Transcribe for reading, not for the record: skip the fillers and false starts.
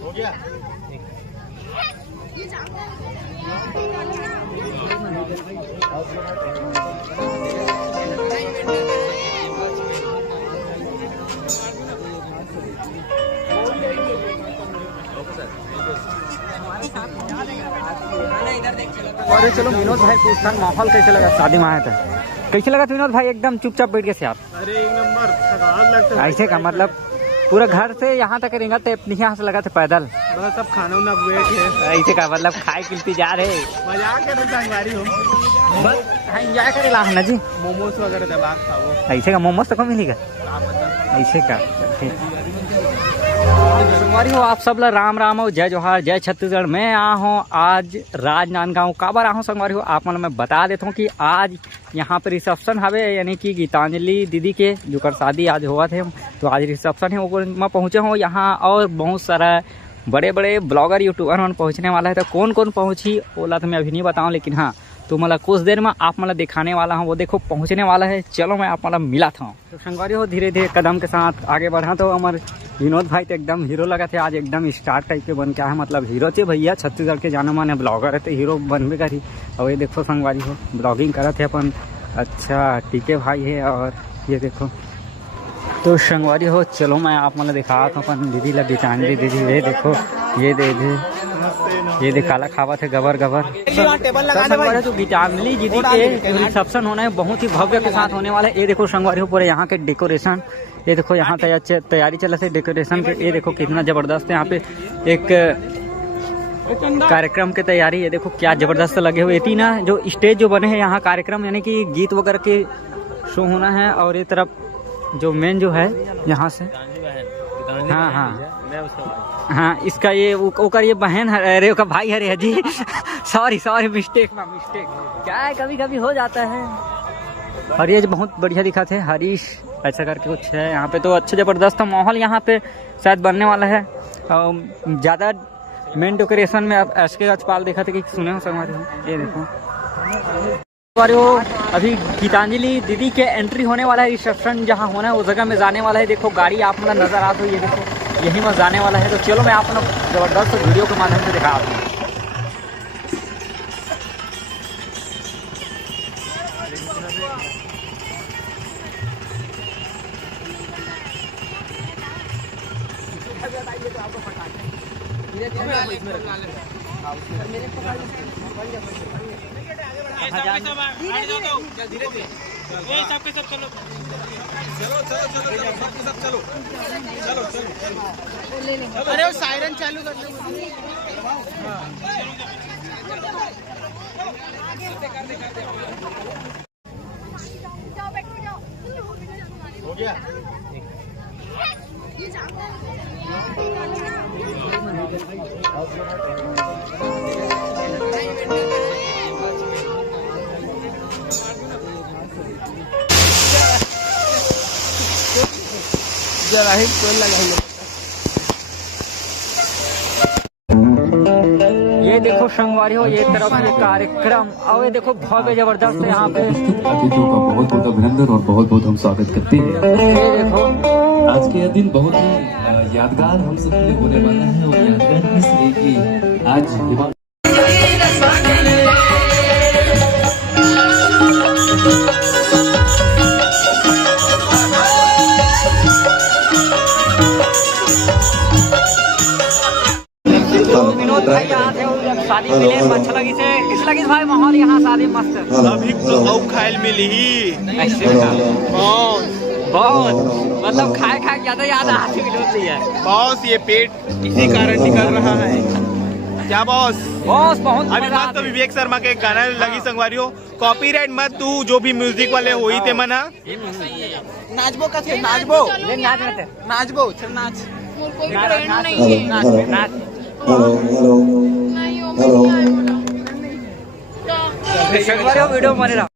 हो गया। और चलो विनोद भाई पूछता माहौल कैसे लगा शादी में आया था, कैसे लगा विनोद भाई? एकदम चुपचाप बैठ के से आप? अरे एक नंबर थकान लगता है। ऐसे का मतलब पूरा घर से यहाँ तक रेंगा थे, यहाँ से लगा थे पैदल? बस सब खाना उना वेट है। ऐसे का मतलब खाए किलती जा रहे मजाक कर संगवारी हो, बस एंजॉय करे ला ना जी। मोमोज वगैरह दबा खाओ। ऐसे का मोमोज तो मिलेगा ऐसे का। संगवारी हो आप सब ला राम राम हो, जय जोहार, जय छत्तीसगढ़। मैं आ हूँ आज राजनांदगांव काबर आ हूँ संगवारी हो। आप मतलब मैं बता देता हूँ कि आज यहाँ पे रिसेप्शन हवे, यानी कि गीतांजलि दीदी के जो कर शादी आज हुआ थे, तो आज रिसेप्शन है वो मैं पहुँचे हूँ यहाँ। और बहुत सारा बड़े बड़े ब्लॉगर यूट्यूबर मन पहुँचने वाला है, तो कौन कौन पहुँची ओला तो मैं अभी नहीं बताऊँ, लेकिन हाँ तो मतलब कुछ देर में आप मतलब दिखाने वाला हूँ, वो देखो पहुँचने वाला है। चलो मैं आप मतलब मिला था। तो संगवारी हो धीरे धीरे कदम के साथ आगे बढ़ा। तो हमारे विनोद भाई तो एकदम हीरो लगा थे आज, एकदम स्टार टाइप के बन के आया, मतलब हीरो थे भैया, छत्तीसगढ़ के जाने माने ब्लॉगर है तो हीरो बनबे करी। और ये देखो संगवारी हो ब्लॉगिंग करा थे अपन। अच्छा टीके भाई है और ये देखो। तो संगवारी हो चलो मैं आप मतलब दिखा था अपन दीदी लगी गीतांजलि दीदी। ये देखो ये देख काला खावा थे गबर गबर। तो गीतांजलि दीदी के रिसेप्शन होना है, बहुत ही भव्य के साथ होने वाला है। ये देखो संगवारी हो पूरे यहाँ के डेकोरेशन, ये देखो यहाँ तैयारी चल रही है डेकोरेशन के। ये देखो कितना जबरदस्त है यहाँ पे एक कार्यक्रम की तैयारी। ये देखो क्या जबरदस्त लगे हुए थी ना, जो स्टेज जो बने हैं यहाँ कार्यक्रम, यानी कि गीत वगैरह के शो होना है। और ये तरफ जो मेन जो है यहाँ से, हाँ हाँ हाँ इसका ये ओकर ये बहन है, अरे का भाई है जी। सॉरी मिस्टेक क्या है, कभी कभी हो जाता है। और ये बहुत बढ़िया दिखा थे हरीश ऐसा करके कुछ है यहाँ पे। तो अच्छा जबरदस्त माहौल यहाँ पे शायद बनने वाला है। ज़्यादा मेन डेकोरेशन में अब एस के राजपाल देखा थे कि सुने हो संगवारी। ये देखो अभी गीतांजलि दीदी के एंट्री होने वाला है, रिसेप्शन जहाँ होना है उस जगह में जाने वाला है। देखो गाड़ी आप मतलब नजर आ, तो ये देखो यही में जाने वाला है। तो चलो मैं आप लोग जबरदस्त वीडियो के माध्यम से दिखा दूँ। अरे वो सायरन चालू कर लो। हो गया। जरा ही कोई लगाइए। ये देखो संगवारी हो ये तरफ ये कार्यक्रम, और ये देखो भव्य जबरदस्त है यहाँ पे। अतिथियों का बहुत बहुत अभिनंदन और बहुत बहुत हम स्वागत करते हैं। ये देखो आज के यह दिन बहुत ही यादगार हम सब के लिए होने वाला है। और यादगार इसलिए कि आज विनोद भाई यहाँ थे शादी मिले, अच्छा लगी से किस लगी भाई माहौल यहाँ शादी मस्त। अभी तो खाइल मिली ही ऐसे बहुत मतलब खाए ज्यादा याद आती है बॉस। ये पेट इसी कारण निकल रहा है क्या बॉस? बहुत अभी बात तो विवेक शर्मा के गाना लगी संगवारी हो। कॉपीराइट मत तू जो भी म्यूजिक वाले हुई थे मना नाचबो का थे नाचबो नाचबो चल नाच वीडियो बने रहा।